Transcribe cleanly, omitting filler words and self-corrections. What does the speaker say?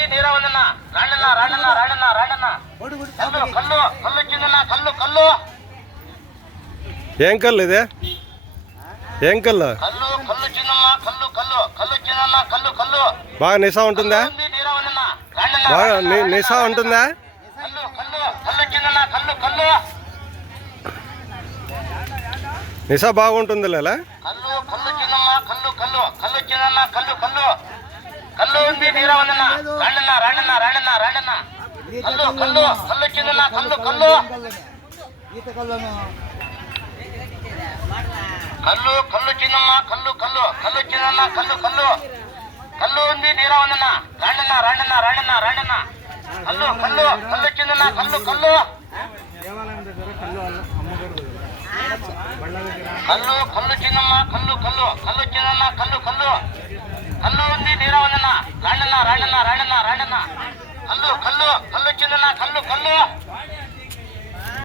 ఉంది నీరవందన రాండన్న రాండన్న రాండన్న రాండన్న కల్లు కల్లు కల్లు చిన్న కల్లు కల్లు ఏం కళ్ళు ఇది ఏం కళ్ళు కల్లు కల్లు చిన్నమ్మ కల్లు కల్లు కల్లు చిన్న కల్లు కల్లు బాగా నిశా ఉంటుందా నీరవందన రాండన్న బాగా నిశా ఉంటుందా కల్లు కల్లు కల్లు చిన్న కల్లు కల్లు నిశా బాగుంటుంది లేలా కల్లు కల్లు చిన్నమ్మ కల్లు కల్లు కల్లు చిన్న కల్లు కల్లు కల్లు ఉంది నీరవందన రాండన్న రాండన్న రాండన్న రాండన్న కల్లు కల్లు కల్లు చిన్న కల్లు కల్లు కల్లు కల్లు చిన్నమ్మ కల్లు కల్లు కల్లు చిన్న కల్లు కల్లు కల్లు ఉంది నీరవందన రాండన్న రాండన్న రాండన్న రాండన్న కల్లు కల్లు కల్లు చిన్న కల్లు కల్లు కల్లు కల్లు చిన్నమ్మ కల్లు కల్లు కల్లు చిన్న కల్లు కల్లు కల్లు ఉంది నీరవందన రాండన్న రాండన్న రాండన్న రాండన్న కల్లు కల్లు కల్లు చిన్న కల్లు కల్లు